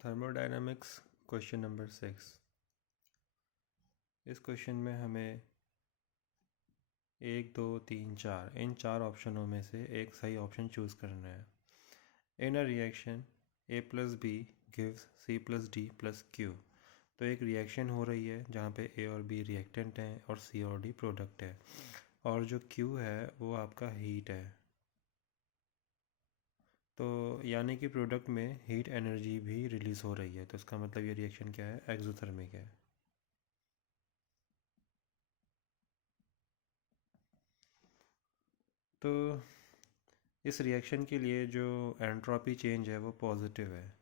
Thermodynamics question number 6। इस question में हमें 1 2 3 4 इन 4 ऑप्शनों में से एक सही ऑप्शन चूज़ करना है। In a reaction A + B gives C + D + Q। तो एक रिएक्शन हो रही है जहाँ पे A और B रिएक्टेंट हैं और C और D प्रोडक्ट है, और जो Q है वो आपका हीट है। तो यानी कि प्रोडक्ट में हीट एनर्जी भी रिलीज़ हो रही है, तो इसका मतलब ये रिएक्शन क्या है, एक्सोथर्मिक है। तो इस रिएक्शन के लिए जो एंट्रोपी चेंज है वो पॉजिटिव है,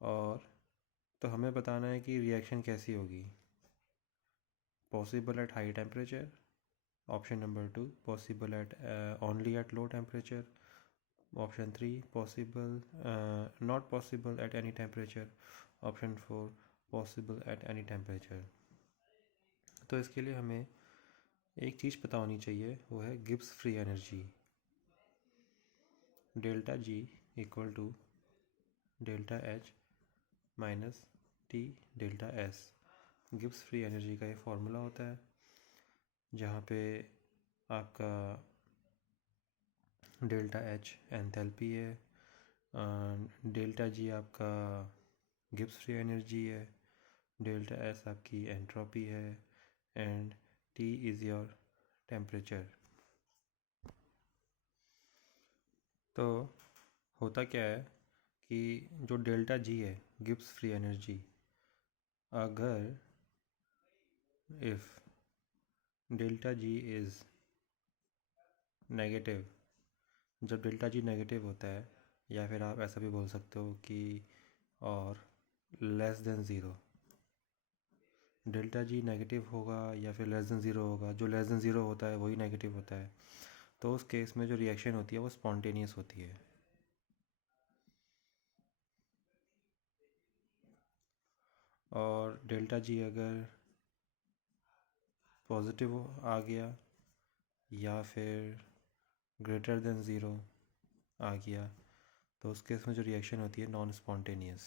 और तो हमें बताना है कि रिएक्शन कैसी होगी। Possible at high temperature, option number 2 possible at only at low temperature, option 3 possible not possible at any temperature, option 4 possible at any temperature. तो इसके लिए हमें एक चीज़ पता होनी चाहिए, वो है Gibbs free energy. Delta G equal to delta H minus T delta S. Gibbs free energy का ये फॉर्मूला होता है, जहाँ पे आपका डेल्टा एच एंथैल्पी है, डेल्टा जी आपका गिब्स फ्री एनर्जी है, डेल्टा एस आपकी एंट्रोपी है, and T is your temperature. तो होता क्या है कि जो डेल्टा जी है गिब्स फ्री एनर्जी, अगर if delta G is negative, जब डेल्टा जी नेगेटिव होता है, या फिर आप ऐसा भी बोल सकते हो कि और less than zero, delta G negative होगा या फिर लेस देन ज़ीरो होगा। जो लेस देन ज़ीरो होता है वही नेगेटिव होता है, तो उस केस में जो रिएक्शन होती है वो स्पॉन्टेनियस होती है। और डेल्टा जी अगर पॉजिटिव आ गया या फिर ग्रेटर देन ज़ीरो आ गया, तो उस केस में जो रिएक्शन होती है नॉन स्पॉन्टेनियस।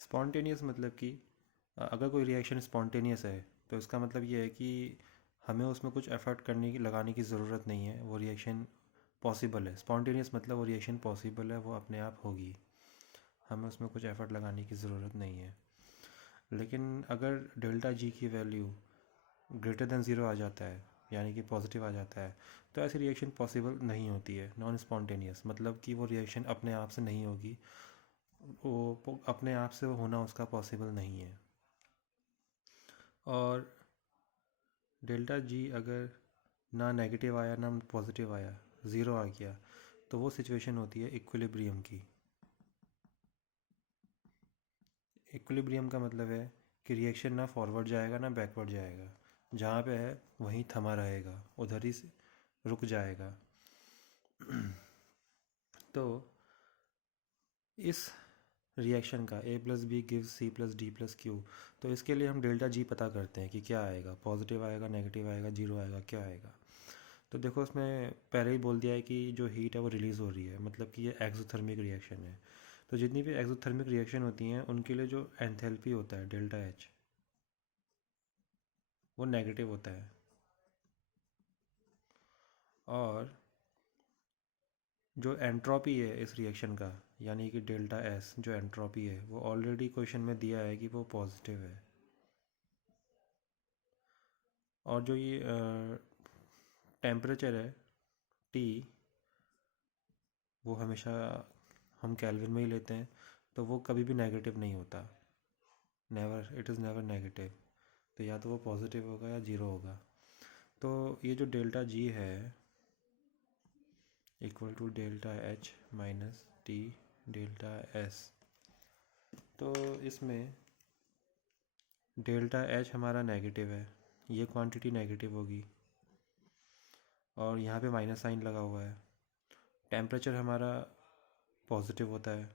स्पॉन्टेनियस मतलब कि अगर कोई रिएक्शन स्पॉन्टेनियस है तो इसका मतलब ये है कि हमें उसमें कुछ एफर्ट करने की लगाने की ज़रूरत नहीं है, वो रिएक्शन पॉसिबल है। स्पॉन्टेनियस मतलब वो रिएक्शन पॉसिबल है, वो अपने आप होगी, हमें उसमें कुछ एफर्ट लगाने की ज़रूरत नहीं है। लेकिन अगर डेल्टा जी की वैल्यू ग्रेटर देन ज़ीरो आ जाता है, यानी कि पॉजिटिव आ जाता है, तो ऐसी रिएक्शन पॉसिबल नहीं होती है, नॉन स्पॉन्टेनियस मतलब कि वो रिएक्शन अपने आप से नहीं होगी, वो अपने आप से वो होना उसका पॉसिबल नहीं है। और डेल्टा जी अगर ना नेगेटिव आया ना पॉजिटिव आया, ज़ीरो आ गया, तो वो सिचुएशन होती है इक्विलिब्रियम की। इक्विलिब्रियम का मतलब है कि रिएक्शन ना फॉरवर्ड जाएगा ना बैकवर्ड जाएगा, जहाँ पे है वहीं थमा रहेगा, उधर ही रुक जाएगा। तो इस रिएक्शन का A+B गिव्स C+D+Q, तो इसके लिए हम डेल्टा जी पता करते हैं कि क्या आएगा, पॉजिटिव आएगा, नेगेटिव आएगा, जीरो आएगा, क्या आएगा। तो देखो उसमें पहले ही बोल दिया है कि जो हीट है वो रिलीज़ हो रही है, मतलब कि ये एक्सोथर्मिक रिएक्शन है। तो जितनी भी एक्सोथर्मिक रिएक्शन होती हैं उनके लिए जो एंथैल्पी होता है डेल्टा एच, वो नेगेटिव होता है। और जो एंट्रोपी है इस रिएक्शन का, यानी कि डेल्टा एस जो एंट्रोपी है, वो ऑलरेडी क्वेश्चन में दिया है कि वो पॉजिटिव है। और जो ये टेम्परेचर है टी, वो हमेशा हम केल्विन में ही लेते हैं, तो वो कभी भी नेगेटिव नहीं होता, never, it is never negative. तो या तो वो पॉजिटिव होगा या ज़ीरो होगा। तो ये जो डेल्टा जी है equal to delta H minus T delta S, तो इसमें डेल्टा एच हमारा नेगेटिव है, ये क्वांटिटी नेगेटिव होगी, और यहाँ पे माइनस साइन लगा हुआ है। टेम्परेचर हमारा पॉजिटिव होता है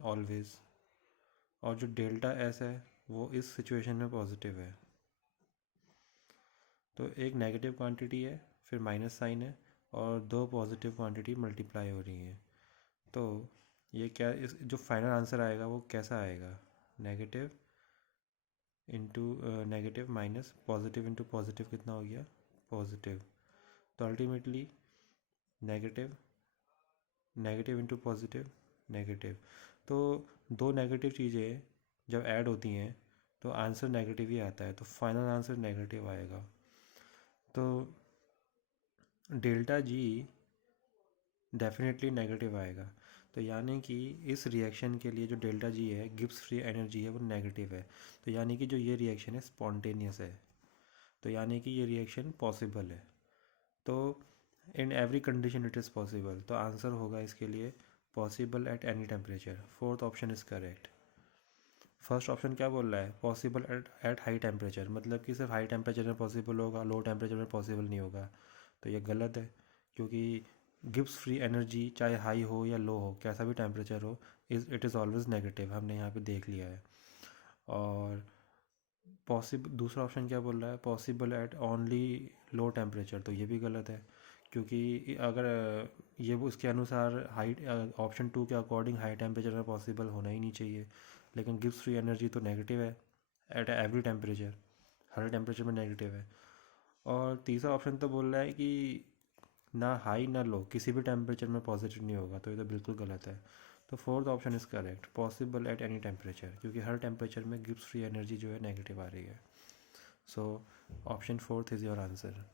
ऑलवेज़, और जो डेल्टा एस है वो इस सिचुएशन में पॉजिटिव है। तो एक नेगेटिव क्वांटिटी है, फिर माइनस साइन है, और दो पॉजिटिव क्वांटिटी मल्टीप्लाई हो रही हैं। तो ये क्या, इस जो फाइनल आंसर आएगा वो कैसा आएगा? Negative into negative minus positive into positive कितना हो गया? पॉजिटिव। तो ultimately negative negative into positive negative. तो दो नेगेटिव चीज़ें जब ऐड होती हैं तो आंसर नेगेटिव ही आता है, तो फाइनल आंसर नेगेटिव आएगा। तो डेल्टा जी डेफिनेटली नेगेटिव आएगा। तो यानी कि इस रिएक्शन के लिए जो डेल्टा जी है, गिब्स फ्री एनर्जी है, वो नेगेटिव है। तो यानी कि जो ये रिएक्शन है स्पॉन्टेनियस है, तो यानी कि ये रिएक्शन पॉसिबल है। तो in every condition it is possible, तो आंसर होगा इसके लिए possible at any temperature. Fourth option is correct. First option क्या बोल रहा है? पॉसिबल एट हाई टेम्परेचर, मतलब कि सिर्फ हाई टेम्परेचर में पॉसिबल होगा, लो टेम्परेचर में पॉसिबल नहीं होगा। तो ये गलत है, क्योंकि गिब्स फ्री एनर्जी चाहे हाई हो या लो हो, कैसा भी टेम्परेचर हो, इट इज़ ऑलवेज नेगेटिव, हमने यहाँ पे देख लिया है। और पॉसिबल, दूसरा ऑप्शन क्या बोल रहा है? Possible at only low temperature, तो ये भी गलत है, क्योंकि अगर ये उसके अनुसार हाई, ऑप्शन टू के अकॉर्डिंग हाई टेम्परेचर में पॉसिबल होना ही नहीं चाहिए। लेकिन गिब्स फ्री एनर्जी तो नेगेटिव है at every temperature, her temperature में नेगेटिव है। और तीसरा ऑप्शन तो बोल रहा है कि ना हाई ना लो, किसी भी टेम्परेचर में पॉजिटिव नहीं होगा, तो ये तो बिल्कुल गलत है। तो fourth option is correct, possible at any temperature, क्योंकि हर टेम्परेचर में गिब्स फ्री एनर्जी जो है नेगेटिव आ रही है। So option fourth is your answer.